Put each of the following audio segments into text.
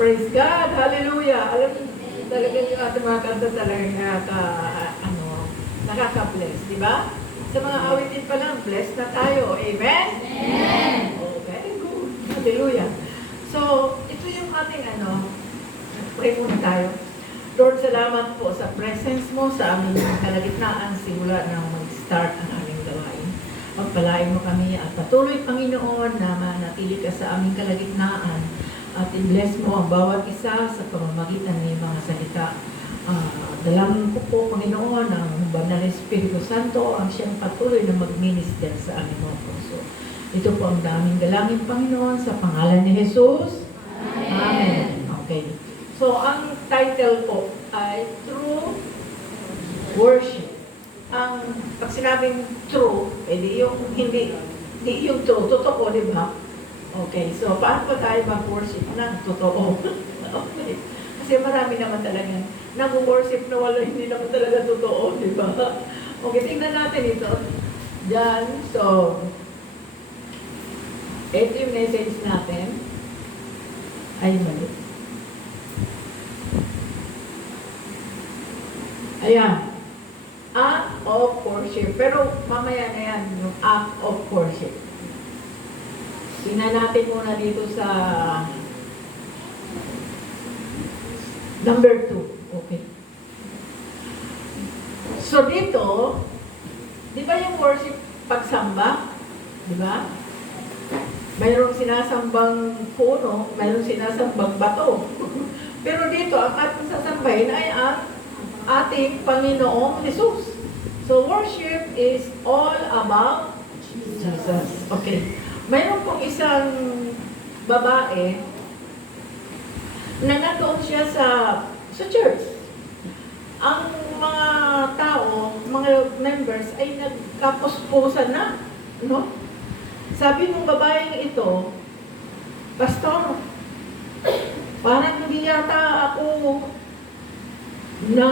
Praise God! Hallelujah! Alam niyo, talagang yung ating mga kanta talagang nakaka-bless, di ba? Sa mga awitin pa lang, blessed na tayo. Amen? Amen! Oh, very good. Hallelujah! So, ito yung ating pray muna tayo. Lord, salamat po sa presence mo sa aming kalagitnaan simula nang mag-start ang aming gawain. Pagpalain mo kami at patuloy, Panginoon, na manatili ka sa aming kalagitnaan at i-bless mo ang bawat isa sa pamamagitan ng mga salita. Dalangin ko po, Panginoon, ang Banal na Espiritu Santo ang siyang patuloy na mag-minister sa aming mga puso. Ito po ang daming dalangin, Panginoon, sa pangalan ni Jesus. Amen. Okay. So, ang title po ay True Worship. Pag sinabing true, di yung hindi yung true, totoo, di ba? Okay, so paano pa tayo mag-worship ng totoo? Okay. Kasi marami naman talaga nag-worship na wala, hindi naman talaga totoo, di ba? Okay, tingnan natin ito. Diyan, so, ito yung message natin. Ay, mali. Ayan. Act of worship. Pero mamaya na yan, yung act of worship. Tingnan natin muna dito sa number 2. Okay. So dito, di ba yung worship pagsamba? Di ba? Mayroong sinasambang puno, mayroong sinasambang bato. Pero dito, ang ating sasambahin ay ang ating Panginoong Jesus. So worship is all about Jesus. Okay. Mayroon pong isang babae na nandoon siya sa church. Ang mga tao, mga members ay nagkapuspusan na, no? Sabi ng babaeng ito, Pastor, parang hindi yata ako na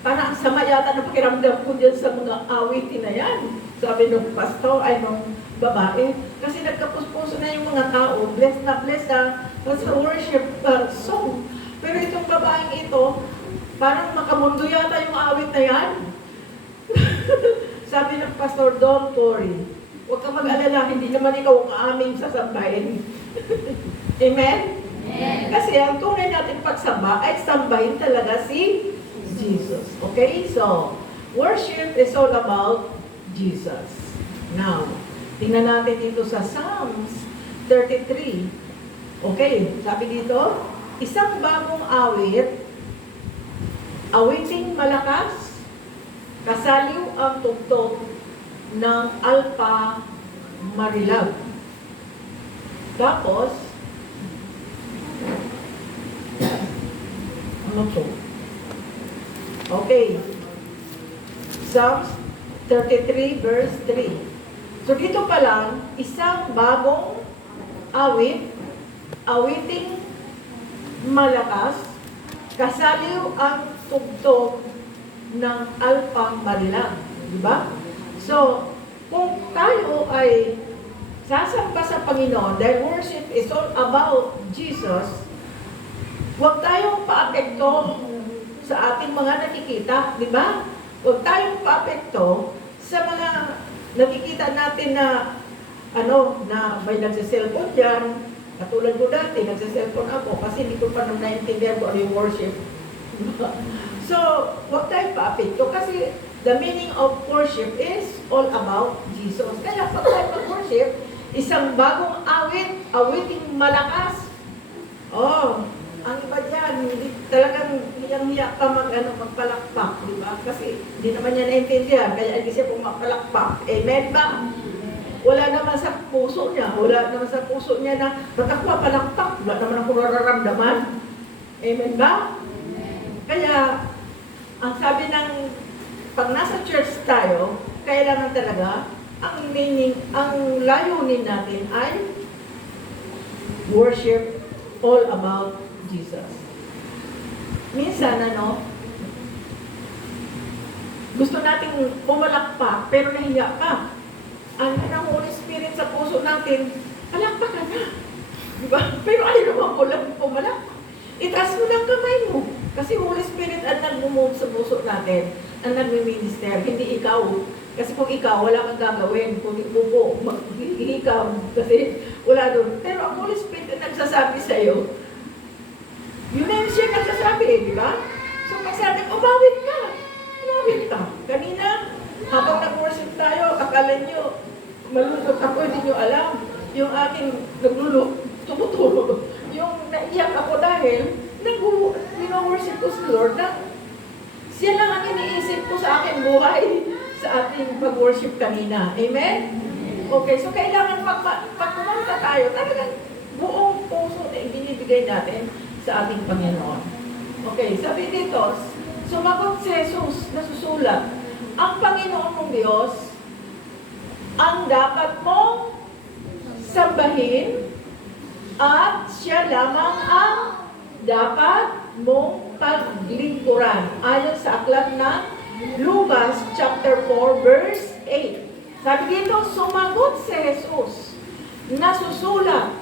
parang sama yata na pakiramdam ko dyan sa mga awitin na yan. Sabi ng pastor, ay ng babae, kasi nagkapuspuso na yung mga tao, bless na sa worship song. Pero itong babaeng ito, parang makamundo yata yung awit na yan. Sabi ng pastor, don't worry. Huwag ka mag-alala, hindi naman ikaw ang aming sasambahin. Amen? Amen? Kasi ang tunay natin pagsamba ay sambahin talaga si Jesus. Okay? So, worship is all about Jesus. Now, tingnan natin dito sa Psalms 33. Okay, sabi dito, isang bagong awit, awiting malakas, kasaliw ang tugtog ng Alpha Marilag. Tapos, ano to? Okay. Psalms 33 verse 3. So dito pa lang, isang bagong awit, awiting malakas, kasaliw ang tugtog ng Alpang Marilang. Diba? So, kung tayo ay sasamba sa Panginoon, dahil worship is all about Jesus, huwag tayong paapekto sa ating mga nakikita, di ba? Huwag tayong paapekto sa mga nakikita natin na na may nagsiselfone dyan. Katulad ko dati, nagsiselfone ako kasi hindi ko pa nung naintindihan ko ano yung worship. So, huwag tayong paapekto kasi the meaning of worship is all about Jesus. Kaya pag tayo mag-worship, isang bagong awit, awiting malakas. Oh, ang iba dyan, hindi talagang hiyang-hiya pa magpalakpak, di ba? Kasi hindi naman niya naintindihan, kaya hindi siya pumapalakpak. Amen ba? Wala naman sa puso niya, na, ba't ako mapalakpak? Wala naman ako nararamdaman. Amen ba? Kaya, ang sabi ng, pag nasa church tayo, kailangan talaga, ang layunin natin ay worship all about Jesus. Minsan, gusto nating pumalakpak, pero nahiya ka. Ang Holy Spirit sa puso natin, palakpak ka na. Diba? Pero ayaw naman wala. Itaas mo ng kamay mo. Kasi Holy Spirit ang nagmumove sa puso natin, ang nagmi-minister, hindi ikaw. Kasi kung ikaw, wala kang gagawin. Kung bubo, ikaw, kasi wala doon. Pero ang Holy Spirit ang nagsasabi sa'yo, yun na yung siya nagsasabi, di ba? So pag sabi, umawit ka. Umawit ka. Kanina, habang nag-worship tayo, akala nyo, malungkot ako, hindi nyo alam. Yung aking tumutulog. Yung naiyak ako dahil nag-worship ko sa Lord na siya lang ang iniisip ko sa aking buhay sa ating pag-worship kanina. Amen? Okay, so kailangan pag kumanta tayo, talagang buong puso na ibinibigay natin sa ating Panginoon. Okay, sabi dito, sumagot si Jesus na susulat, ang Panginoon mong Diyos ang dapat mong sambahin at siya lamang ang dapat mong paglingkuran. Ayon sa aklat ng Lucas chapter 4 verse 8. Sabi dito, sumagot si Jesus na susulat,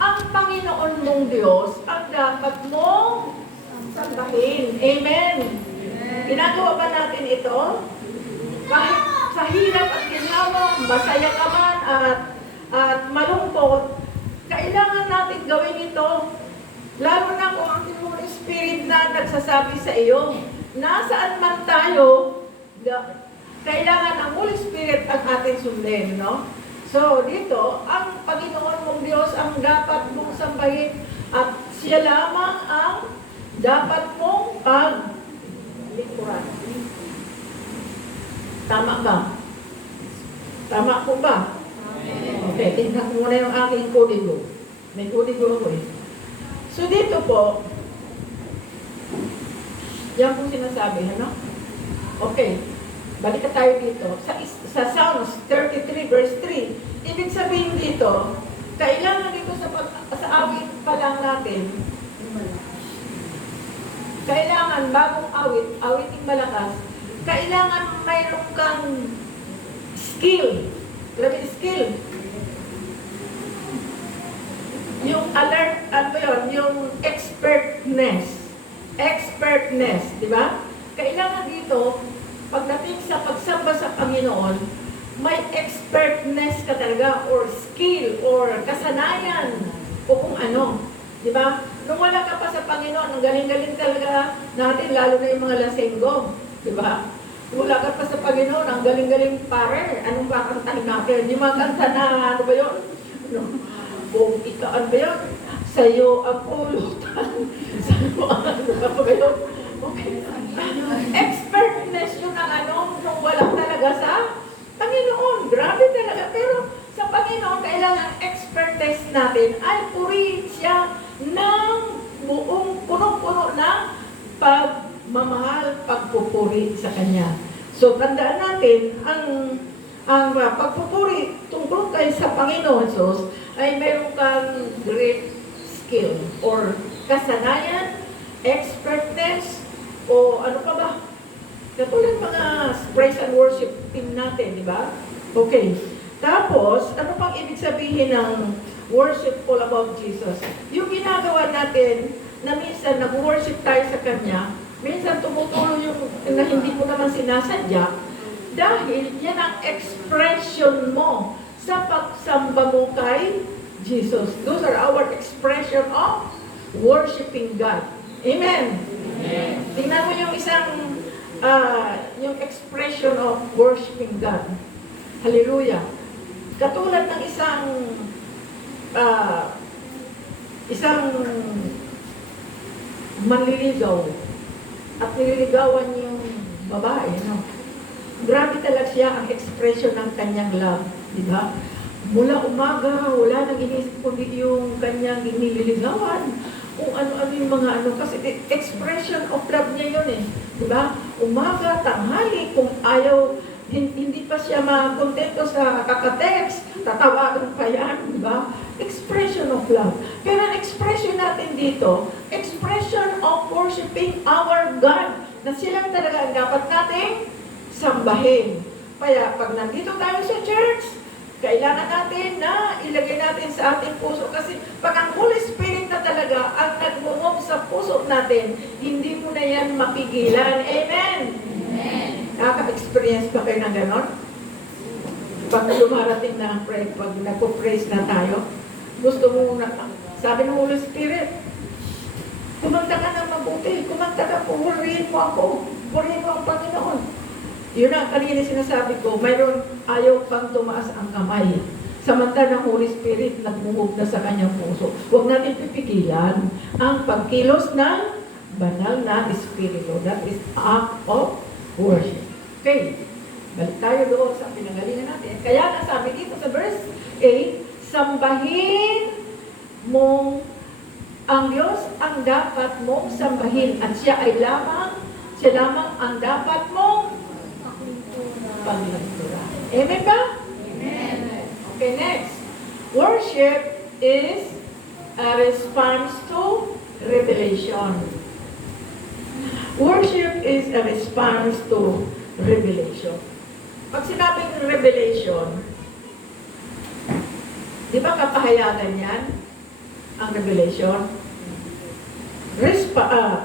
ang Panginoon mong Diyos ang dapat mong sambahin. Amen. Ginagawa ba natin ito? Kahit sa hirap at ginawa, masaya ka man at malungkot, kailangan natin gawin ito. Lalo na kung ang Holy Spirit na nagsasabi sa iyo, nasaan man tayo, kailangan ang Holy Spirit ang ating sundin, no? So, dito, ang Panginoon mong Diyos ang dapat mong sambahin at siya lamang ang dapat mong paglingkuran. Tama ba? Tama po ba? Okay, tingnan ko muna yung aking kodigo. May kodigo ako eh. So dito po, yan po sinasabi, ano? Okay, balik tayo dito. Sa Psalms 33 verse 3, ibig sabihin dito, kailangan dito sa awit pa lang natin, kailangan bagong awit, awiting malakas, kailangan mayroon kang skill. Grabe skill. Yung alert, ano ba yun? Yung expertness. Expertness, di ba? Kailangan dito, pagdating sa pagsamba sa Panginoon, may expertness ka talaga, or skill, or kasanayan, o kung ano. Di ba? Nung wala ka pa sa Panginoon, ang galing-galing talaga natin, lalo na yung mga lasenggo. Di ba? Wala ka pa sa Panginoon, ang galing-galing pare. Anong ba kantahin natin? Yung mga kanta na, ano ba yun? Kung ikaan ba yun? Sa'yo ang pulutan. Sa'yo ang ano ba yun? Okay. Expertness yun ang ano, nung wala talaga sa Panginoon. Grabe talaga. Pero sa Panginoon, kailangan expertise natin ay purihin siya ng buong punong-puno ng pagmamahal, pagpupuri sa Kanya. So, tandaan natin, ang pagpupuri tungkol kay sa Panginoon Jesus ay meron kang great skill or kasanayan, expertness, o ano pa ba? Katulad mga praise and worship team natin, di ba? Okay. Tapos, ano pang ibig sabihin ng worship all about Jesus? Yung ginagawa natin na minsan nag-worship tayo sa Kanya, minsan tumutulo yung na hindi mo naman sinasadya, dahil yan ang expression mo sa pagsamba mo kay Jesus. Those are our expression of worshiping God. Amen? Amen. Tingnan mo yung isang, yung expression of worshiping God. Hallelujah. Katulad ng isang manliligaw at nililigawan yung babae, no? Grabe talaga siya ang expression ng kanyang love, di ba? Mula umaga, wala nang inisip kundi yung kanyang nililigawan, kung ano-ano yung mga ano, kasi expression of love niya yun eh, di ba? Umaga, tanghali, kung ayaw, hindi pa siya makontento sa kakatext, tatawagan pa yan, di ba? Expression of love. Pero ang expression natin dito, expression of worshiping our God, na silang talaga ang dapat nating sambahin. Kaya pag nandito tayo sa church, kailangan natin na ilagay natin sa ating puso kasi pag ang Holy Spirit na talaga ang nagmumove sa puso natin, hindi mo na yan mapigilan. Amen? Amen. Nakaka-experience ba kayo ng ganon? Pag lumarating na ang pray, pag nagpo-praise na tayo, gusto mo na, sabi ng Holy Spirit, kumanta ka na mabuti, kumanta ka, purihin mo ako, purihin mo ang Panginoon. Yun ang kanina sinasabi ko, mayroon ayaw pang tumaas ang kamay. Samantala ng Holy Spirit, nagmumove na sa kanyang puso. Huwag natin pipigilan ang pagkilos ng banal na Espiritu. That is act of worship. Okay, balik tayo doon sa pinanggalingan natin. Kaya nasabi dito sa verse 8, sambahin mong ang Diyos ang dapat mong sambahin at siya lamang ang dapat mong paglingkuran. Amen ba? Amen. Okay, next. Worship is a response to revelation. Worship is a response to revelation. Pag sinabing revelation, di ba kapahayagan yan? Ang revelation?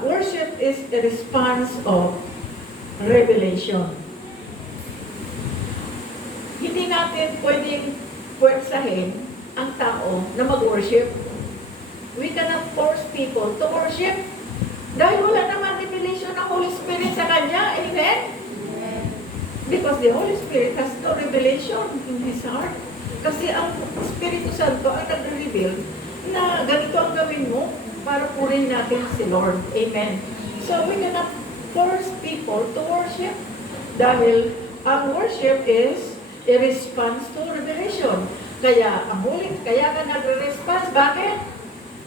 Worship is a response of revelation. Hindi natin pwedeng puwersahin ang tao na mag-worship. We cannot force people to worship dahil wala naman revelation ng Holy Spirit sa kanya. Amen? Because the Holy Spirit has no revelation in His heart. Kasi ang Espiritu Santo ay nag-reveal na ganito ang gawin mo para purihin natin si Lord. Amen. So we cannot force people to worship dahil ang worship is a response to revelation. Kaya ka nagre-response. Bakit?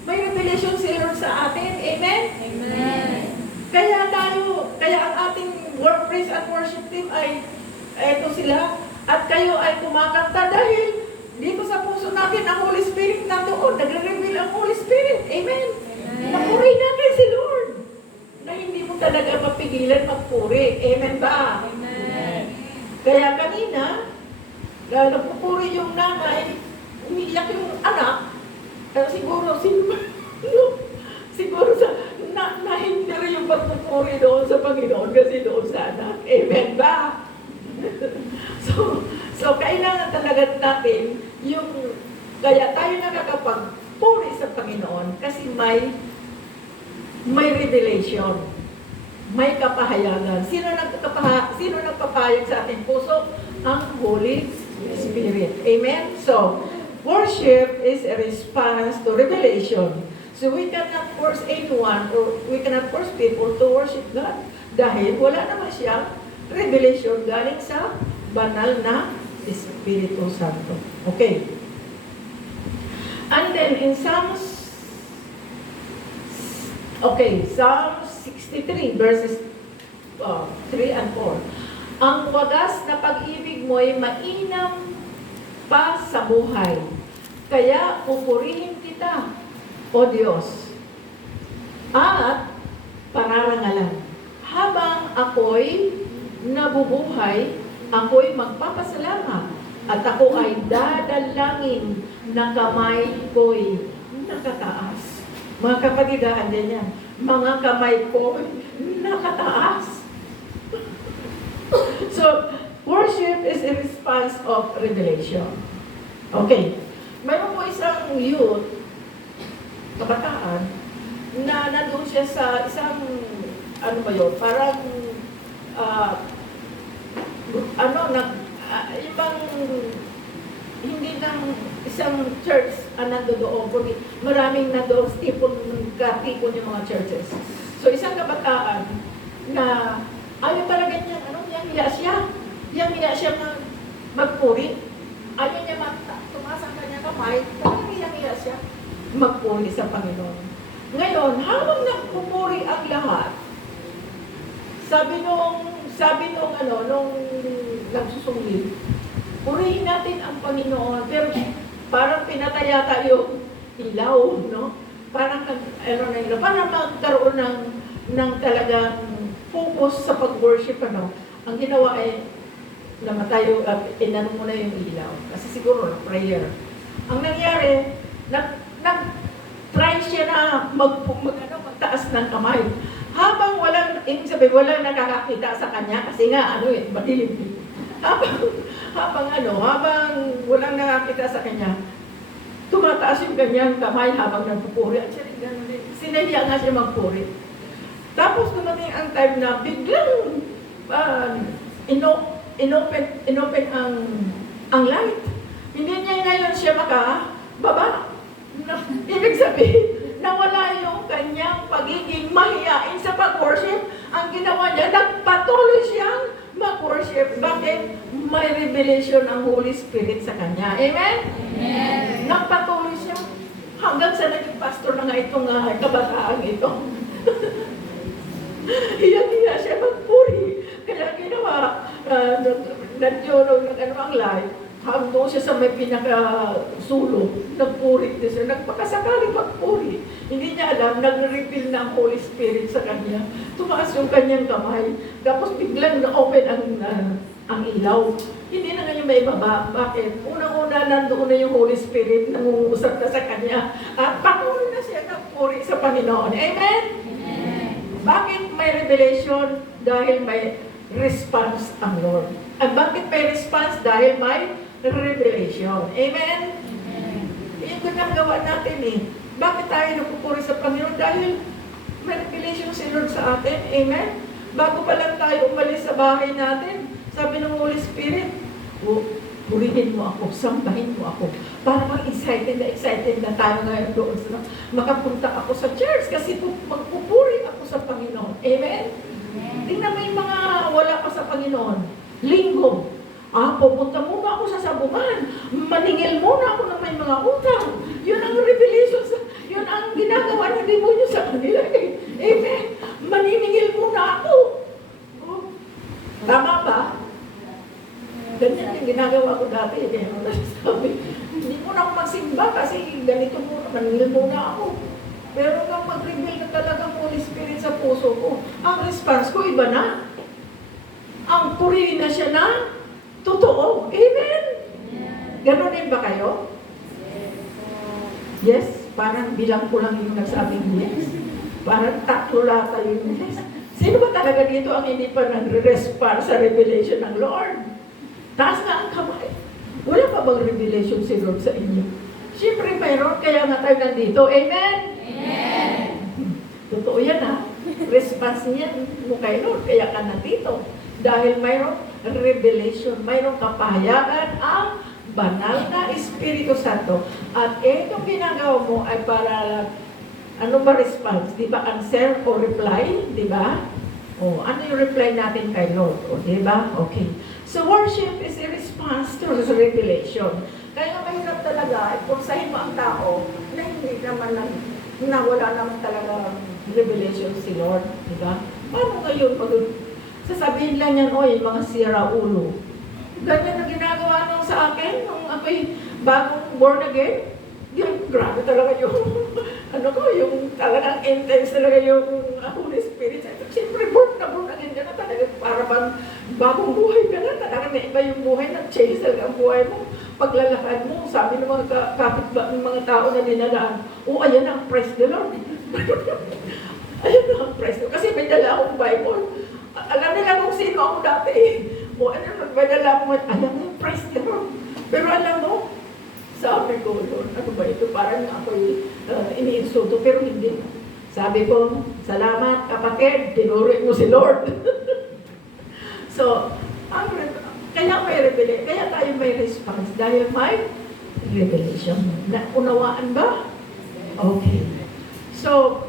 May revelation si Lord sa atin. Amen? Amen. Kaya ang ating praise and worship team ay eto sila. At kayo ay kumakanta dahil dito sa puso natin ang Holy Spirit nandoon. Nagre-reveal ang Holy Spirit. Amen? Napuri natin si Lord. Na hindi mo talaga mapigilan magpuri. Amen ba? Amen. Kaya kanina, nagpupuri yung nanay, umiyak yung anak, pero siguro nahinder yung pagpupuri doon sa Panginoon kasi doon sa anak. Amen ba? So kailangan talaga natin kaya tayo nakakapagpuri sa Panginoon kasi may revelation, may kapahayagan. Sino nagpapahayag sa ating puso? Ang Holy Spirit. Amen? So, worship is a response to revelation. So we cannot force anyone or we cannot force people to worship God dahil wala naman siyang revelation galing sa banal na Espiritu Santo. Okay. And then in Psalm 63 verses 3 and 4. Ang wagas na pag-ibig mo'y mainam pa sa buhay. Kaya pupurihin kita, O Diyos, at pararangalan. Habang ako'y nabubuhay, ako'y magpapasalamat, at ako ay dadalangin na kamay ko'y nakataas. Mga kapatidahan din yan. Mga kamay ko'y nakataas. So, worship is a response of revelation. Okay. Mayroon po isang youth, kabataan, na nandun siya sa isang, parang, ibang, hindi lang isang church nando doon, kundi maraming nandoon, tipon yung mga churches. So, isang kabataan na ayaw talaga niya, yang hiya siya magpuri. Ayaw niya tumaas ang kanyang kamay, talagang yang hiya siya magpuri sa Panginoon. Ngayon, habang nagpupuri ang lahat, sabi nung nagsusungli, purihin natin ang Panginoon, pero parang pinatay yata yung ilaw, no? Parang magkaroon ng talagang focus sa pag-worship, ang ginawa ay namatay inano mo na yung ilaw. Kasi siguro, prayer. Ang nangyari, nag-try siya na magtaas ng kamay. Habang ibig sabihin, walang nakakakita sa kanya, kasi nga, madilim. Habang walang nakakita sa kanya, tumataas yung kanyang kamay habang nagpupuri. At siya rin gano'n din. Sinahiya nga siya magpuri. Tapos dumating ang time na biglang inopen ang light. Hindi niya ngayon siya makababa. Ibig sabihin, nawala yung kanyang pagiging mahiyain sa pag-worship. Ang ginawa niya, nagpatuloy siyang mag-worship. Bakit? May revelation ang Holy Spirit sa kanya. Amen? Amen. Nagpatuloy siya. Hanggang sa naging pastor na nga itong kabataan ito. Hiya siya magpuri. Kaya ginawa, nagyurong ang light. Hanggang siya sa may pinaka-sulo, nagpuri din siya. Nagpakasakali magpuri. Hindi niya alam, nag-reveal na ang Holy Spirit sa kanya. Tumaas yung kanyang kamay. Tapos biglang na-open ang ilaw. Hindi na ngayon may baba. Bakit? Unang-una, nandoon na yung Holy Spirit, nangungusap na sa kanya. At patuloy na siya nagpuri sa Panginoon. Amen? Amen. Bakit may revelation? Dahil may response ang Lord. At bakit may response? Dahil may revelation. Amen? Amen. Yung ginagawa natin Bakit tayo nagpupuri sa Panginoon? Dahil may revelation si Lord sa atin. Amen? Bago pa lang tayo umalis sa bahay natin, sabi ng Holy Spirit, purihin mo ako, sambahin mo ako. Para excited na tayo ngayon doon. Makapunta ako sa church kasi magpupuri ako sa Panginoon. Amen? Amen. Tingnan mo yung mga wala pa sa Panginoon. Linggo. Pupunta muna ako sa sabungan. Maningil muna ako ng may mga utang. Yun ang revelation. Yun ang ginagawa ng demonyo sa kanila. Amen. Maniningil muna ako. Tama ba? Ganyan yung ginagawa ko dati. Sabi, hindi muna ako magsimba kasi ganito muna. Maningil muna ako. Pero kung mag-reveal na talagang Holy Spirit sa puso ko, ang response ko iba na. Ang purihin na siya na totoo. Amen? Ganon din ba kayo? Yes? Parang bilang ko lang yung nagsabing yes. Parang tatlo lata yung yes. Sino ba talaga dito ang hindi pa nag-respond sa revelation ng Lord? Taas nga ang kamay. Wala pa bang revelation si Lord sa inyo? Siyempre mayroon, kaya nga tayo nandito. Amen? Amen! Totoo yan Response niya mo kay Lord, kaya ka nandito. Dahil mayroong revelation, mayroong kapahayagan ang banal na Espiritu Santo. At itong ginagawa mo ay para, ano ba response? Di ba answer o reply? Di ba? Ano yung reply natin kay Lord? Di ba? Okay. So worship is a response to revelation. Kaya mahirap talaga, ipursahin mo ang tao na hindi naman na wala naman talaga revelation si Lord. Di ba? Paano ngayon sasabihin lang yan, mga sira ulo. Ganyan ang ginagawa nung sa akin, nung ako'y bagong born again. Grabe talaga yung, yung talagang intense talaga yung Holy Spirit. Siyempre, born again ka na talaga, para bang bagong buhay ka na, talaga may iba yung buhay, nag-change talaga ang buhay mo. Paglalakad mo, sabi ng mga ng mga tao na dinalaan, ayan ang praise the Lord. Ayan ang praise the Lord. Kasi may dala akong Bible. Alam nila kung sino ako dati. Magdala ako, alam mo, praise the Lord. Pero alam mo, sabi ko, Lord, ano ba ito? Parang ako'y iniinsulto, pero hindi. Sabi ko, salamat kapatid, tinuri mo si Lord. So, kaya may revelation, kaya tayo may response, dahil may revelation. Unawaan ba? Okay. So,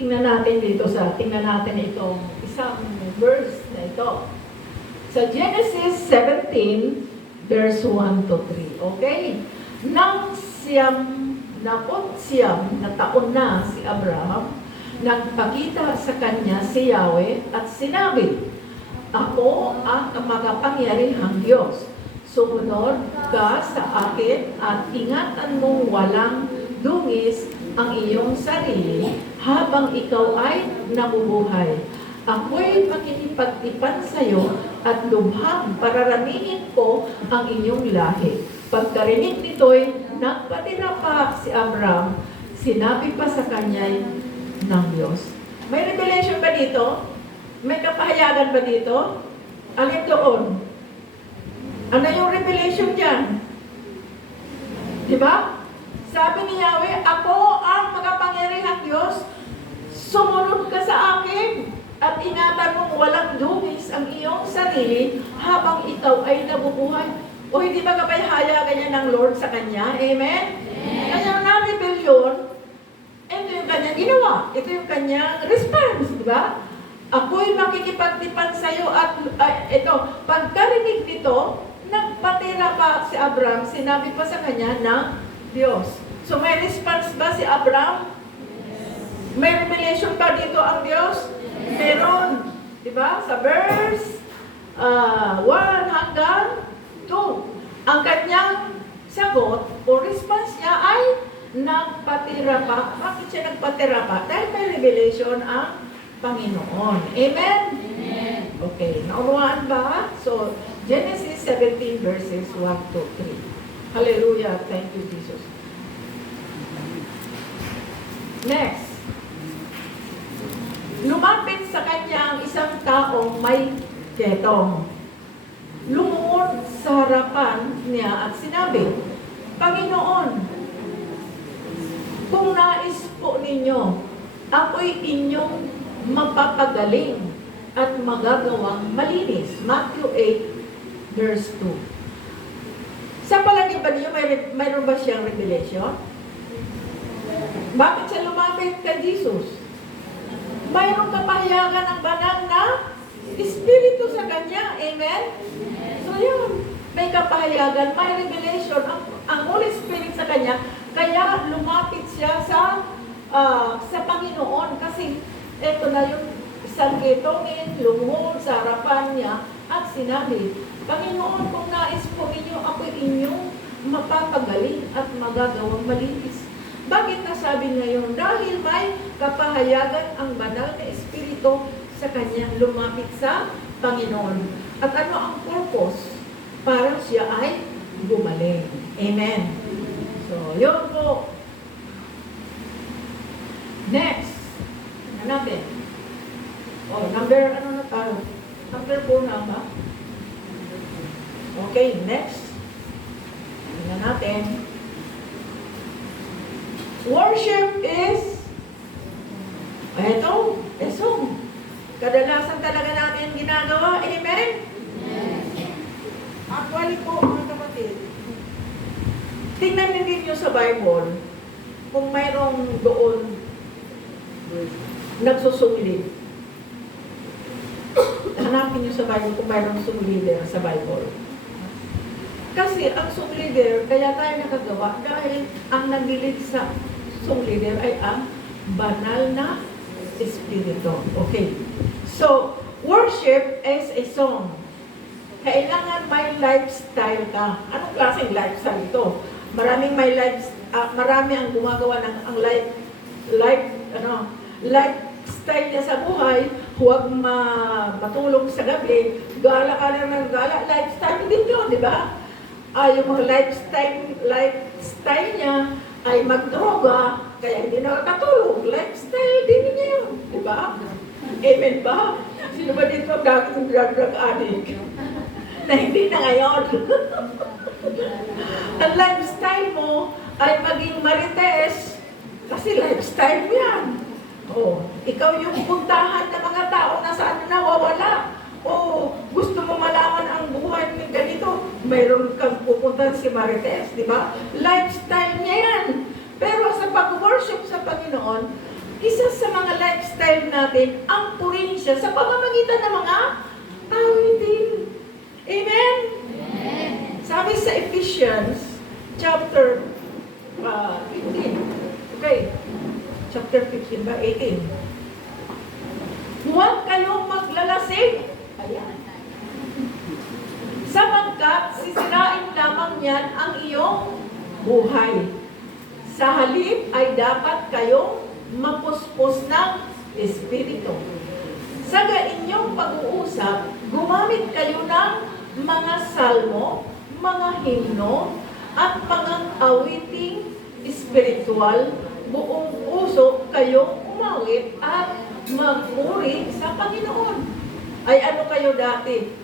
tingnan natin itong isang verse na ito. Sa Genesis 17, verse 1 to 3. Okay? Nang siyam na taon na si Abraham, nagpakita sa kanya si Yahweh at sinabi, ako ang makapangyarihang Diyos. Sumunod ka sa akin at ingatan mong walang dungis ang iyong sarili habang ikaw ay nabubuhay. Ako'y makikipagtipan sa iyo at lubhang pararamihin ko ang inyong lahi. Pagkarinig nito'y nagpatira pa si Abraham sinabi pa sa kanya ng Diyos. May revelation ba dito? May kapahayagan ba dito? Alin doon? Ano yung revelation dyan? Diba? Sabi ni Yahweh, ako ang makapangyarihang Diyos, sumunod ka sa akin at ingatan mong walang dungis ang iyong sarili habang ikaw ay nabubuhay. O hindi ba kapahayagan niya ng Lord sa kanya? Amen? Kaya na rebellion, ito yung kanyang ginawa. Ito yung kanyang response, di ba? Ako'y makikipagtipan sa iyo at ito, pagkarinig nito, nagpatira pa si Abraham, sinabi pa sa kanya ng Diyos. So may response ba si Abraham? May revelation pa dito ang Diyos? Meron. Di ba? Sa verse 1 hanggang 2. Ang kanyang sagot o response niya ay nagpatira pa. Bakit siya nagpatira pa? Dahil may revelation ang Panginoon. Amen? Amen. Okay. Naunawaan ba? So, Genesis 17 verses 1 to 3. Hallelujah. Thank you, Jesus. Next. Lumapit sa kanya ang isang taong may ketong. Lumuhod sa harapan niya at sinabi, Panginoon, kung nais po ninyo, ako'y inyong mapapagaling at magagawang malinis. Matthew 8, verse 2. Sa palagay ba niyo, mayroon ba siyang revelation? Bakit siya lumapit kay Jesus? Mayroong kapahayagan ng banal na Espiritu sa kanya. Amen? So yun, may kapahayagan, may revelation ang Holy Spirit sa kanya, kaya lumapit siya sa Panginoon kasi ito na yung isang ketongin, lumuhod sa harapan niya at sinabi, Panginoon, kung nais po ninyo, ako inyong mapapagaling at magagawang malinis. Bakit nasabi ngayon? Dahil may kapahayagan ang banal na Espiritu sa kanya lumapit sa Panginoon. At ano ang purpose? Para siya ay gumaling. Amen. So, yun po. Next. Ano natin? Number 4 na ba? Okay, next. Tingnan natin. Worship is song. Kadalasan talaga natin ginagawa. Amen? Actually po, mga kapatid, tingnan ninyo sa Bible kung mayroong doon nagsusumilid. Hanapin nyo sa Bible kung mayroong sumleader sa Bible. Kasi ang sumleader, kaya tayo nakagawa dahil ang nagilid sa sumleader ay ang banal na Espiritu. Okay. So, worship is a song. Kailangan may lifestyle ka. Anong klaseng lifestyle ito? Marami ang gumagawa ng ang lifestyle niya sa buhay, huwag matulog sa gabi, gala ka lang ng gala, lifestyle din yun, di ba? Yung mga lifestyle niya ay magdroga, kaya hindi nakakatulog. Lifestyle din niya yun, di ba? Amen ba? Sino ba dito dating drug addict? Na hindi na ngayon. Ang lifestyle mo ay maging marites kasi lifestyle mo yan. Ikaw yung puntahan ng mga tao na saan nawawala. Gusto mo malaman ang buhay ng ganito, mayroon kang pupuntahan si Marites, di ba? Lifestyle niya yan. Pero sa pag-worship sa Panginoon, isa sa mga lifestyle natin, ang purin siya sa pamamagitan ng mga awitin. Amen? Amen. Sabi sa Ephesians, chapter 15. Okay. Chapter 15 ba? 18. Huwag kayong maglalasing. Ayan. Sapagkat sisirain lamang niyan ang iyong buhay. Sa halip ay dapat kayong mapuspos ng Espiritu. Sa inyong pag-uusap, gumamit kayo ng mga salmo, mga himno, at mga awiting espiritual buong puso kayong umawit at magpuri sa Panginoon. Ay ano kayo dati?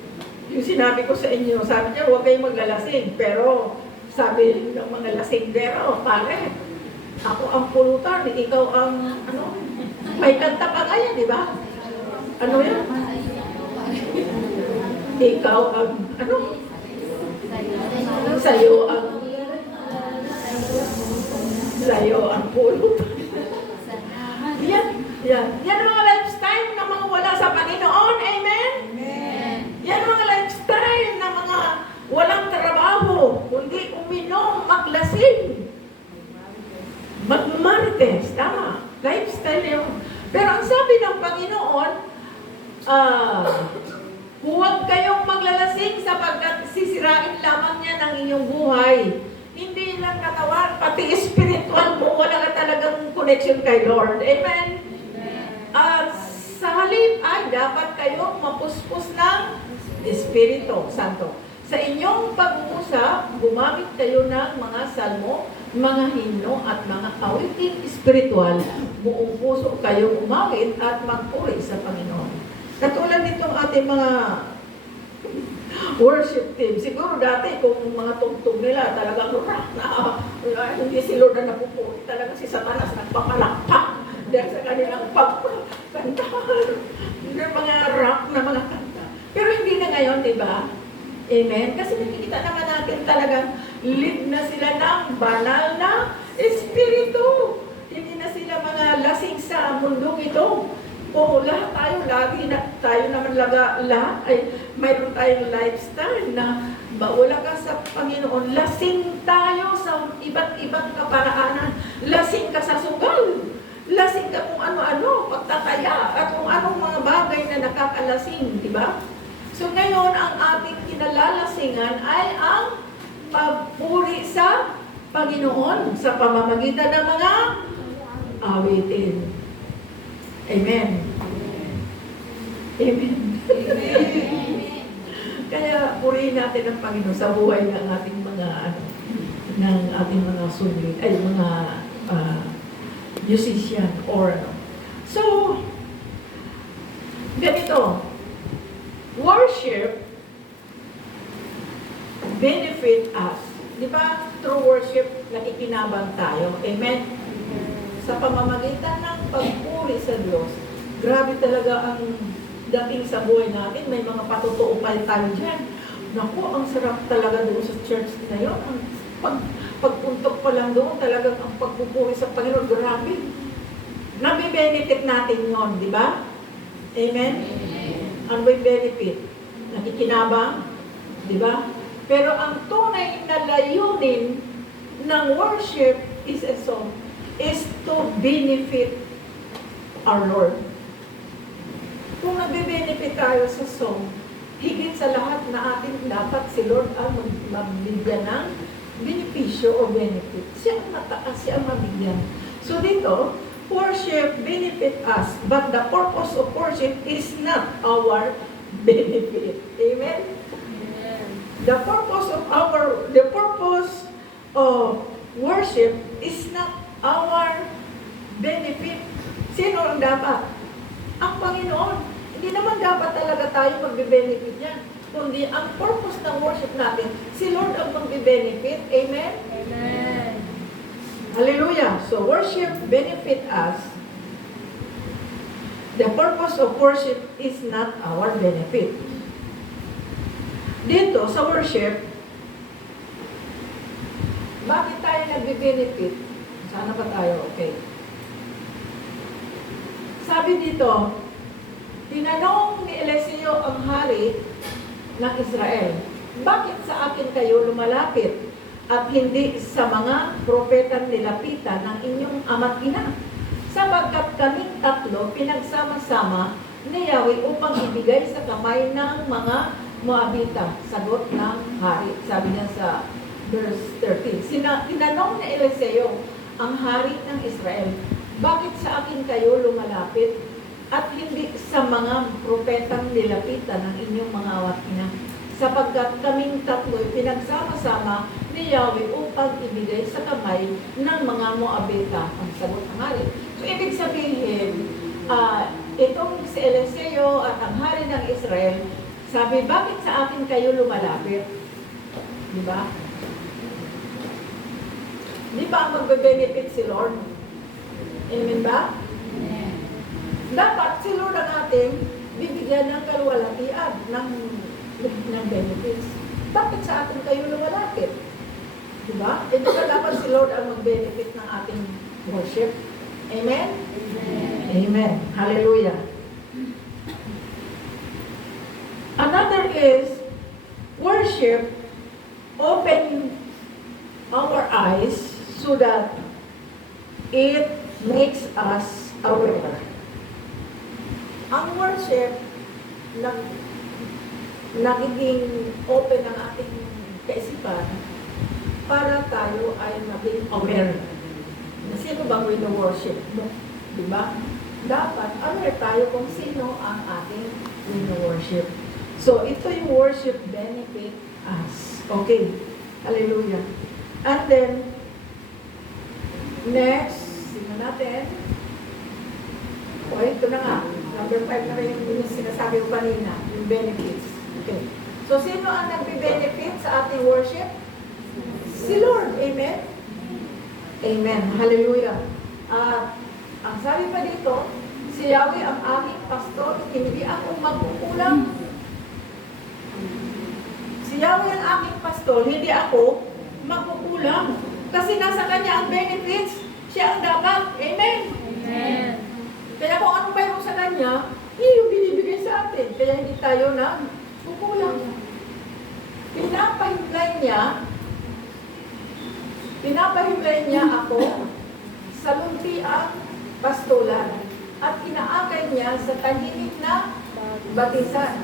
Yung sinabi ko sa inyo, sabi niya, huwag kayong maglalasing. Pero sabi ng mga lasinggero, pare, ako ang pulutan, ikaw ang, ano, may kanta pa kaya, di ba? Ano yan? Ikaw ang, ano? Sa'yo ang pulutan. Yan ang mga lifestyle na mga wala sa Panginoon. Amen? Amen. Yan ang mga lifestyle na mga walang trabaho, kundi uminom, maglasing, magmarites. Tama. Lifestyle yun. Pero ang sabi ng Panginoon, huwag kayong maglalasing sapagkat sisirain lamang niya ng inyong buhay. Hindi lang katawan, pati spiritual mo, wala ka talagang connection kay Lord. Amen? Sa halip ay dapat kayong mapuspos ng Espiritu Santo. Sa inyong pag-uusap, gumamit kayo ng mga salmo, mga himno at mga awiting espiritual. Buong puso kayong umawit at magpuri sa Panginoon. Katulad nitong ating mga worship team. Siguro dati kung mga tugtog nila talagang rock na hindi si Lord na napupuri. Talagang si Satanas nagpapalakpak dahil sa kanilang pagkanta. Mga rock na mga kanta. Pero hindi na ngayon, di ba? Amen? Kasi nakikita naman natin talagang lead na sila ng banal na espiritu. Hindi na sila mga lasing sa mundong ito. O lahat tayo naman lahat ay mayroon tayong lifestyle na wala ka sa Panginoon. Lasing tayo sa iba't ibang kaparaanan. Lasing ka sa sugal. Lasing ka kung ano-ano, pagtataya, at kung anong mga bagay na nakakalasing, di ba? So ngayon, ang ating kinalalasingan ay ang pagpuri sa Panginoon sa pamamagitan ng mga awitin. Amen. Amen. Kaya purihin natin ang Panginoon sa buhay ng ating mga ng ating mga sulit, ay mga musician or ano. So, ganito, worship benefit us. Di ba? Through worship, nakikinabang tayo. Amen? Sa pamamagitan ng pagpuri sa Diyos, grabe talaga ang dating sa buhay natin. May mga patutuo pa tayo dyan. Naku, ang sarap talaga doon sa church na yun. Pagpuntok pa lang doon, talagang ang pagpupuri sa Panginoon, grabe. Nabibenefit natin yon, di ba? Amen? Ano ba yung benefit? Nakikinabang, di ba? Pero ang tunay na layunin ng worship is a song, is to benefit our Lord. Kung nabibenefit tayo sa song, higit sa lahat na atin dapat si Lord ang magbigyan ng benepisyo o benefit. Siya ang mataas, siya ang mabigyan. So dito, worship benefit us, but the purpose of worship is not our benefit. Amen? The purpose of worship is not our benefit. Sino ang dapat? Ang Panginoon. Hindi naman dapat talaga tayo magbe-benefit niya. Kundi ang purpose ng worship natin, si Lord ang magbe-benefit. Amen? Amen. Hallelujah. So worship benefit us. The purpose of worship is not our benefit. Dito sa worship, bakit tayo nagbe-benefit? Sana ba tayo? Okay. Sabi dito, tinanong ni Eliseo ang hari ng Israel, bakit sa akin kayo lumalapit at hindi sa mga propetang nilapitan ng inyong ama't ina? Sapagkat kaming tatlo pinagsama-sama ni Yahweh upang ibigay sa kamay ng mga Moabita. Sagot ng hari. Sabi niya sa verse 13. Tinanong ni Eliseo ang hari ng Israel, bakit sa akin kayo lumalapit at hindi sa mga propetang nilapitan ng inyong mga ama't ina? sapagkat kaming tatlo'y pinagsama-sama ni Yahweh upang ibigay sa kamay ng mga Moabita ang sagot ng hari. So, ibig sabihin, itong si Eliseo at ang hari ng Israel, sabi, bakit sa akin kayo lumalapit? Di ba? Di ba ang magbe-benefit si Lord? Amen ba? Amen. Dapat si Lord ang ating bibigyan ng kaluwalhatian, ng benefits. Bakit sa atin kayo lumalapit? Diba? Ito ba dapat si Lord ang mag-benefit ng ating worship? Amen? Amen. Amen. Hallelujah. Another is, worship open our eyes so that it makes us aware. Ang worship, nagiging open ang ating kaisipan para tayo ay maging aware. Sino bang wino-worship mo? Diba? Dapat aware tayo kung sino ang ating wino-worship. So, ito yung worship benefit us. Okay. Hallelujah. And then, next, sino natin? O, ito na nga. Number 5 na rin yung sinasabi ko kanina, yung benefits. Okay. So, sino ang nagbe-benefit sa ating worship? Si Lord. Amen? Amen. Hallelujah. Ang sabi pa dito, si Yahweh ang aking pastor, hindi ako magkukulang. Si Yahweh ang aking pastor, hindi ako magkukulang. Kasi nasa kanya ang benefits, siya ang dapat. Amen? Amen. Kaya kung anong mayroon sa kanya, yung binibigay sa atin. Kaya hindi tayo na kukulang. Pinapahimlay niya ako sa luntiang pastolan at inaakay niya sa tahimik na batisan.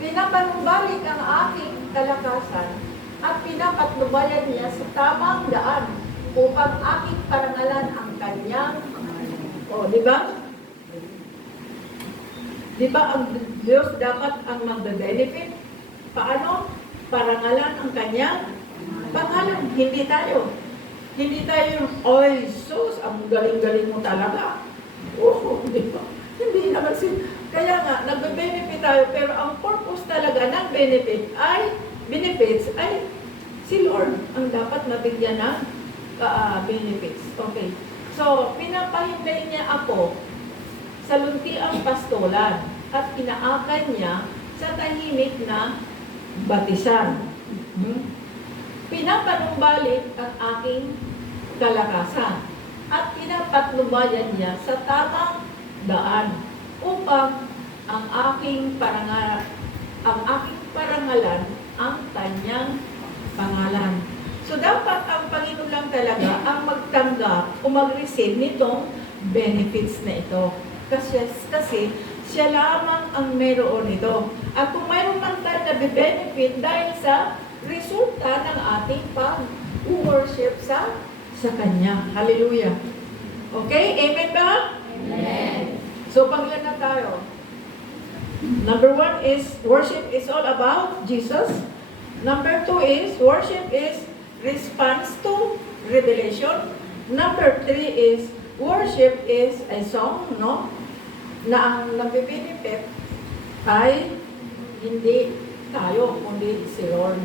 Pinapanumbalik ang aking kalakasan at pinapatnubayan niya sa tamang daan upang aking parangalan ang kanyang. Di ba? Di ba ang Diyos dapat ang magbe-benefit? Paano? Parangalan ang kanyang pangalan. Hindi tayo. Hindi tayo yung, oy, sus, ang galing-galing mo talaga. Di ba? Hindi naman kaya nga, nagbe-benefit tayo, pero ang purpose talaga ng benefits ay si Lord ang dapat mabigyan ng benefits. Okay. So, pinapahintay niya ako sa luntiang pastolan at inaakay niya sa tahimik na batisan. Pinapanumbalik ang aking kalakasan at pinapatnubayan niya sa tamang daan upang ang aking parangalan ang kanyang pangalan. So dapat ang Panginoon lang talaga ang magtanggap o mag-receive nitong benefits na ito. Kasi siya lamang ang meron nito. At kung mayroon man tayo na benefit dahil sa resulta ng ating pag-worship sa Kanya. Hallelujah. Okay? Amen ba? Amen. So, pag-ilan na tayo. Number 1 is, worship is all about Jesus. Number 2 is, worship is response to revelation. Number 3 is, worship is a song, no? Na ang nabibinipit ay hindi tayo, kundi si Lord.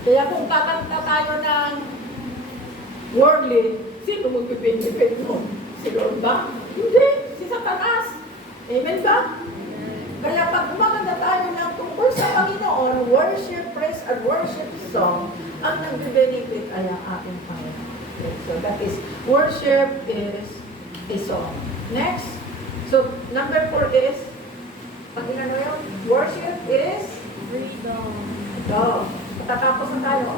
Kaya kung kakanta tayo ng worldly, sino magbibinipit mo? Si Lord ba? Hindi, si Satanas. Amen ba? Kaya pag umakanta tayo ng tungkol sa Panginoon, worship, praise, and worship song, ang nagbe-benefit ay ang ating Panginoon. Okay, so that is, worship is a song. Next, so number 4 is, pag inano yun, worship is Freedom. ito. Matatapos na tayo.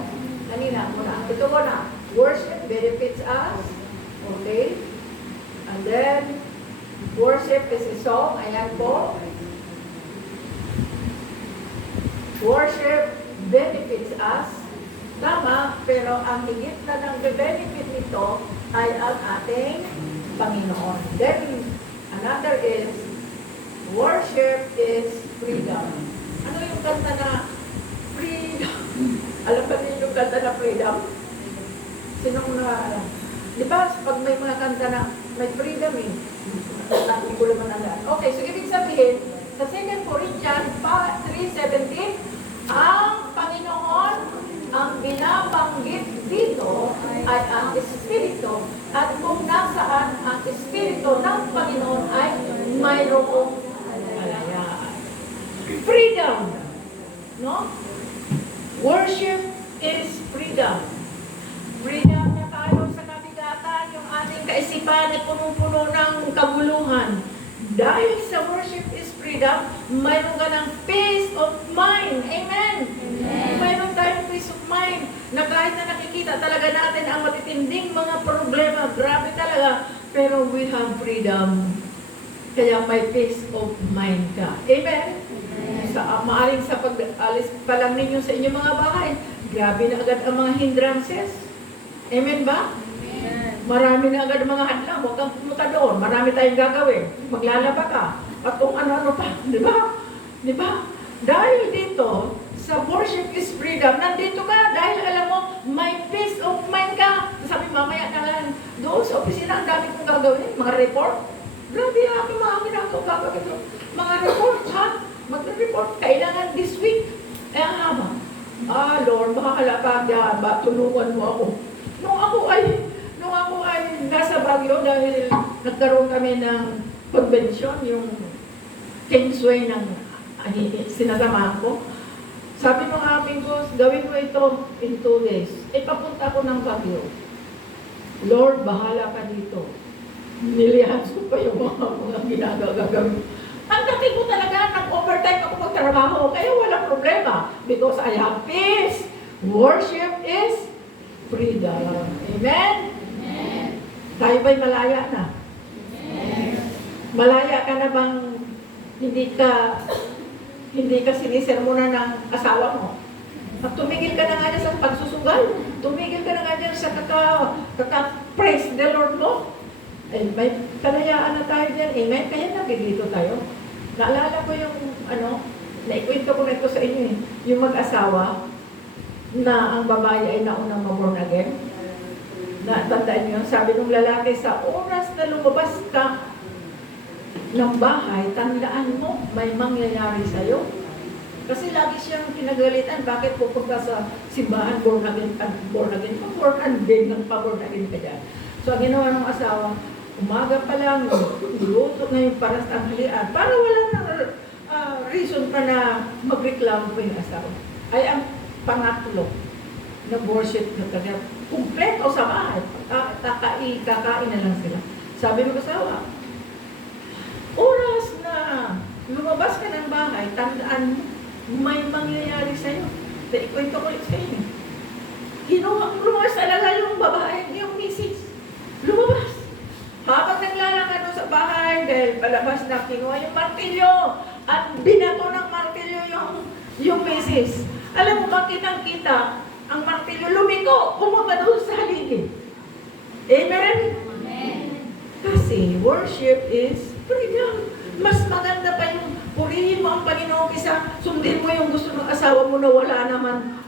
Kanina, muna. Ito muna. Worship benefits us. Okay? And then, worship is a song. Ayan po. Worship benefits us. Tama, pero ang higit na ng benefit nito ay ang ating Panginoon. Then, another is, worship is freedom. Ano yung kanta na free Alam ba niyo yung kanta na freedom? Sinong na, di ba, pag may mga kanta na may freedom eh. Hindi ko naman alam. Okay, so ibig sabihin, sa 2 Corinthians 3:17, ang Panginoon, ang binabanggit dito ay ang Espiritu. At kung nasaan ang Espiritu ng Panginoon ay mayroong kalayaan. Freedom. No? Worship is freedom. Freedom na tayo sa kabigatan, yung ating kaisipan ay punong-puno ng kaguluhan. Dahil sa worship is freedom, mayroon ka ng peace of mind. Amen? Mayroon tayong peace of mind na kahit na nakikita talaga natin ang matitinding mga problema, grabe talaga, pero we have freedom. Kaya may peace of mind ka. Amen? Maaring sa pag-alis pa lang ninyo sa inyong mga bahay, grabe na agad ang mga hindrances. Amen ba? Marami na agad mga hadlang. Huwag kang pumunta doon. Marami tayong gagawin. Maglalaba ka. At kung ano-ano pa. Di ba? Di ba? Dahil dito, sa worship is freedom, nandito ka dahil alam mo, may peace of mind ka. Sabi mamaya na lang, doon sa opisina, ang dami kong gagawin. Mga report. Grabe aking mga ginagawa gagawin doon. Mga report, ha? Mag-report. Kailangan this week. Ang haba. Lord, makakalapag yan. Tulungan mo ako. Nung ako ay nasa Baguio dahil nagkaroon kami ng convention, yung Kingsway ng sinasamahan ko. Sabi ng aming boss, gawin mo ito in 2 days. Papunta ko ng Baguio. Lord, bahala ka dito. Nilihan ko pa yung mga ginagagawin. Ang dating ko talaga, nag-overtime ako magtrabaho, kaya walang problema. Because I have peace. Worship is freedom. Amen? Amen. Tayo ba'y malaya na? Amen. Malaya ka na bang hindi ka sinisermonan ng asawa mo? At tumigil ka na nga dyan sa pagsusugal. Tumigil ka na nga dyan sa kaka-praise the Lord mo. Ay, may kalayaan na tayo dyan. Amen? Kaya nagdito tayo. Naalala ko yung, naikwento ko na ito sa inyo eh. Yung mag-asawa, na ang babae ay naunang ma-born again. Tandaan niyo, sabi ng lalaki, sa oras na lumabas ka ng bahay, tandaan mo, may mangyayari sa'yo. Kasi lagi siyang kinagalitan, bakit pupunta sa simbahan, born again, pa-born again ka dyan. So, ang ginawa ng asawa, umaga pa lang, niluto na yung paras tanghalian, para walang reason pa na magreklamo pa yung asawa. Ay, ang pangatlo na worship na kanya, kumpleto sa bahay, kakain na lang sila. Sabi ng asawa, oras na lumabas ka ng bahay, tandaan mo, may mangyayari sa'yo. Ikwento ko ulit sa inyo. Lumabas talaga yung babae, yung misis. Lumabas. Habang naglalakad doon sa bahay, dahil palabas na kinuha yung martilyo, at binato ng martilyo yung misis. Alam mo ba, kitang-kita, ang martilyo lumiko, pumunta doon sa haligi. Amen? Amen? Kasi worship is freedom. Mas maganda pa yung purihin mo ang Panginoon kaysa sundin mo yung gusto ng asawa mo na wala naman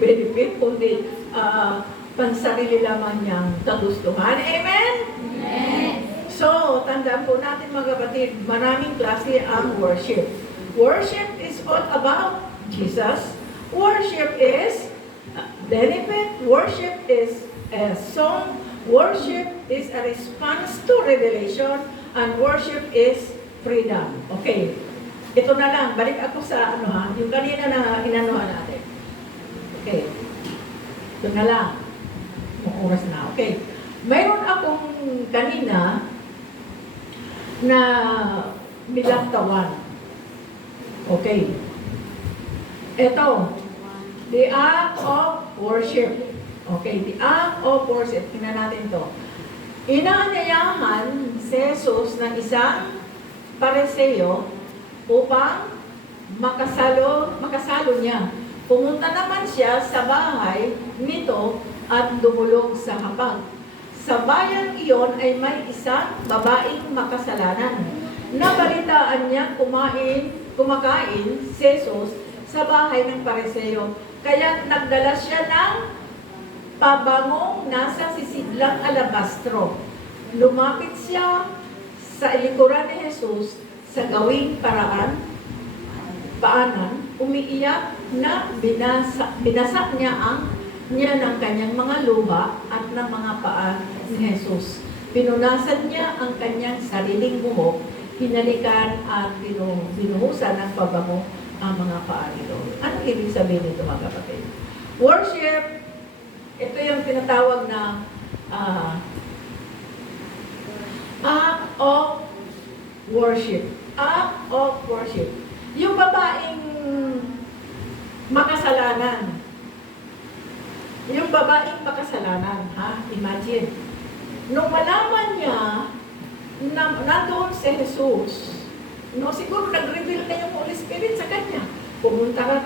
benefit, kundi pansarili lamang niyang kagustuhan. Amen? Amen? So, tandaan po natin mga kapatid, maraming klase ang worship. Worship is all about Jesus. Worship is benefit. Worship is a song. Worship is a response to revelation. And worship is freedom. Okay. Ito na lang. Balik ako sa yung kanina na inanuhan natin. Okay. Ito na lang. Ang oras na. Okay. Mayroon akong kanina na bilangtawan. Okay. Ito, the act of worship. Okay, the act of worship. Tingnan natin to. Inaanyayahan si Jesus ng isang pariseo upang makasalo niya. Pumunta naman siya sa bahay nito at dumulog sa hapag. Sa bayang iyon ay may isang babaeng makasalanan. Nabalitaan niya kumakain si Jesus sa bahay ng Pariseo. Kaya nagdala siya ng pabangong nasa sisidlang alabastro. Lumapit siya sa likuran ni Jesus sa gawing paanan, umiiyak na binasak niya ng kanyang mga luha at ng mga paa ni Jesus. Pinunasan niya ang kanyang sariling buhok, hinalikan at binuhusan ng pabango ang mga paa nito. Ano ibig sabihin nito, mga kapatid? Worship, ito yung tinatawag na act of worship. Act of worship. Yung babaeng makasalanan. Yung babaeng makasalanan, ha? Imagine. Nung malaman niya na nandoon si Jesus, no, siguro nag-reveal na yung Holy Spirit sa kanya. Pumunta ka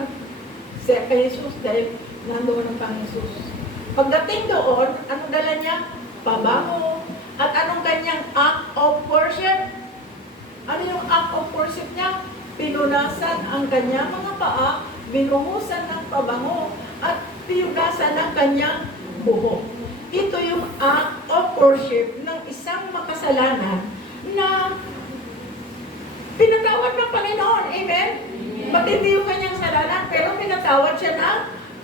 kay Jesus dahil nandoon ang Panginoon Jesus. Pagdating doon, anong dala niya? Pabango. At anong kanyang act of worship? Ano yung act of worship niya? Pinunasan ang kanyang mga paa, binuhusan ng pabango, at pinunasan ng kanyang buhok. Ito yung act of worship ng isang makasalanan na pinatawad ng Panginoon. Amen? Matindi yung kanyang salanan, pero pinatawad siya ng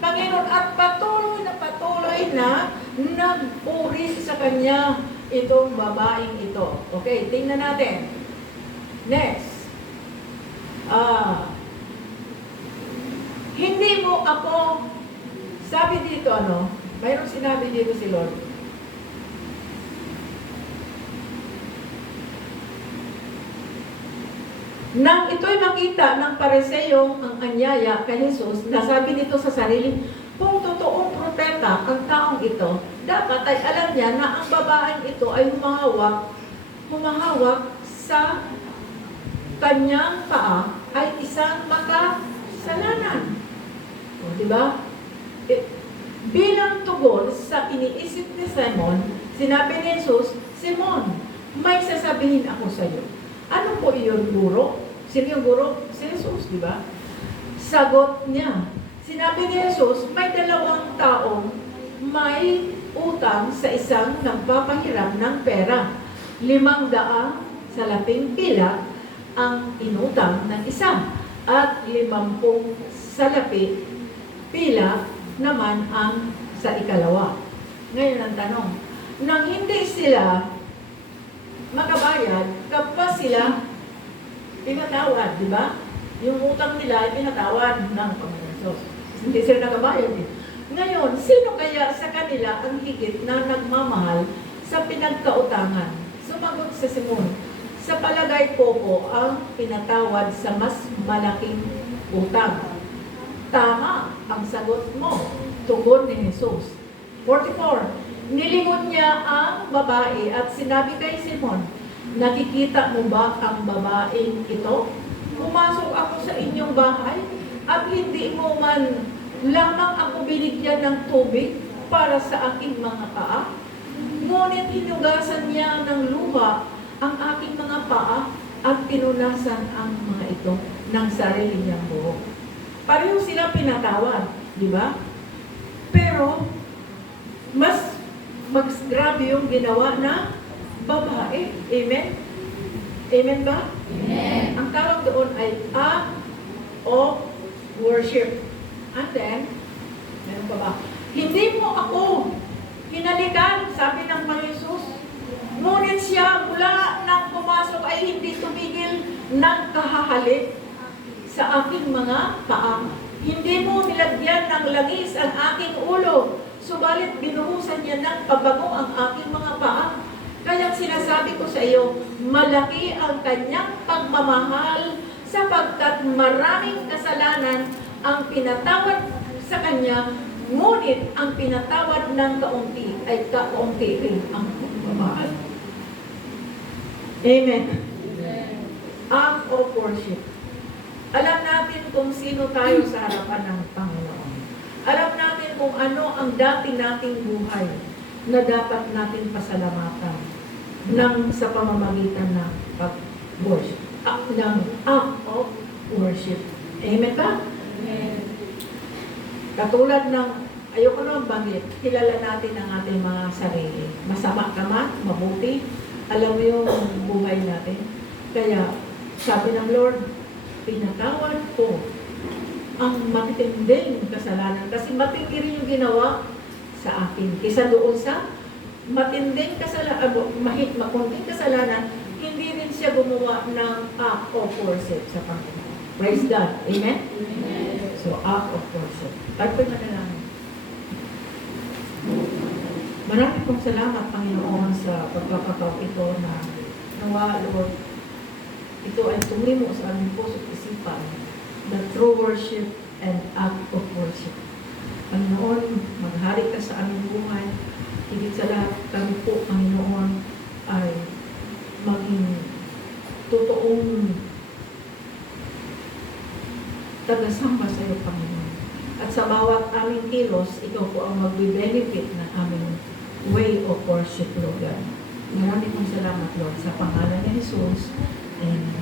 Panginoon at patuloy na nagpuri sa kanya itong babaeng ito. Okay, tingnan natin. Next. Hindi mo ako, sabi dito mayroong sinabi dito si Lord. Nang ito'y makita ng Pariseo ang anyaya kay Jesus, nasabi nito sa sarili, kung totoong propeta ang taong ito, dapat ay alam niya na ang babaeng ito ay humahawak sa kanyang paa ay isang makasalanan. O, diba? Bilang tugon sa iniisip ni Simon, sinabi ni Jesus, Simon, may sasabihin ako sa iyo. Ano po iyon, guro? Sino yung guro? Si Jesus, di ba? Sagot niya. Sinabi ni Jesus, may 2 taong may utang sa isang nagpapahiram ng pera. 500 salaping pila ang inutang ng isa at 50 salapi pila naman ang sa ikalawa. Ngayon ang tanong, nang hindi sila makabayad, kapag sila pinatawad, di ba? Yung utang nila ay pinatawad ng Panginoon Diyos. Hindi sila nakabayad. Ngayon, sino kaya sa kanila ang higit na nagmamahal sa pinagkautangan? Sumagot sa Simon, sa palagay ko po ang pinatawad sa mas malaking utang. Tama ang sagot mo, tugon ni Jesus. 44. Nilingon niya ang babae at sinabi kay Simon, nakikita mo ba ang babaeng ito? Pumasok ako sa inyong bahay at hindi mo man lamang ako binigyan ng tubig para sa aking mga paa. Ngunit hinugasan niya ng luha ang aking mga paa at pinunasan ang mga ito ng sarili niyang buhok. Pareho sila pinatawad, di ba? Pero, mas grabe yung ginawa na babae. Amen? Amen ba? Amen. Ang tawag doon ay act of worship. And then, meron pa ba? Hindi mo ako hinalikan, sabi ng Panginoon Jesus. Ngunit siya mula nang pumasok ay hindi tumigil ng kahahalik sa aking mga paa. Hindi mo nilagyan ng langis ang aking ulo, subalit binuhusan niya ng pabango ang aking mga paa. Kaya sinasabi ko sa iyo, malaki ang kanyang pagmamahal sapagkat maraming kasalanan ang pinatawad sa kanya, ngunit ang pinatawad ng kaunti ay kaunti rin ang pagmamahal. Amen. Act of worship. Alam natin kung sino tayo sa harapan ng Panginoon. Alam natin kung ano ang dati nating buhay na dapat natin pasalamatan sa pamamagitan ng pag-worship. Ng act of worship. Amen ba? Amen. Katulad ng, ayoko na banggit, kilala natin ang ating mga sarili. Masama ka man, mabuti, alam mo yung buhay natin. Kaya, sabi ng Lord, pinatawad ko ang matitinding kasalanan. Kasi matindi rin yung ginawa sa akin. Kisa doon sa matinding kasalanan, makunting kasalanan, hindi rin siya gumawa ng act of worship sa Panginoon. Praise God. Amen? Amen. So, act of worship. Tayo po'y manalangin. Marami kong salamat, Panginoon, sa pagkakataon ito na nawa, Lord, ito ay tumimo sa aming puso at isipan, the true worship and act of worship. Panginoon, maghari ka sa aming buhay. Higit sa lahat, kami po, Panginoon, ay maging totoong tagasamba sa iyo, Panginoon. At sa bawat aming kilos, ikaw po ang magbe-benefit ng aming way of worship, Lord God. Marami pong salamat, Lord, sa pangalan ni Jesus. Amen.